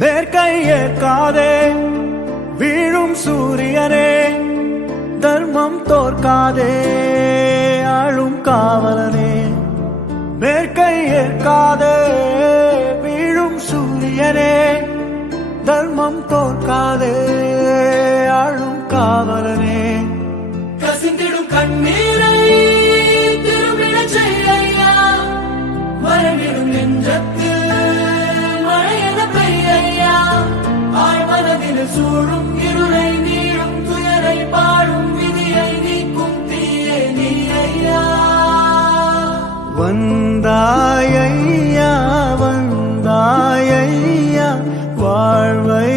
மேற்கை ஏற்காதே வீழும் சூரியனே, தர்மம் தோற்காதே ஆளும் காவலனே. மேற்கை ஏற்காதே வீழும் சூரியனே, தர்மம் தோற்காதே ஆளும் காவலனே. கசிந்திடும் கண்ணீரை திரும்பிட செய்யா, மரணிடும் நெஞ்சத்தில் மழையென பெய்யா. ஆழ்மனதில் சூழும் இருளை நீளும் துயரை பாடும் விதியை நீக்கும் தீயே நீ ஐயா. வந்தாயையா வந்தாயையா வாழ்வை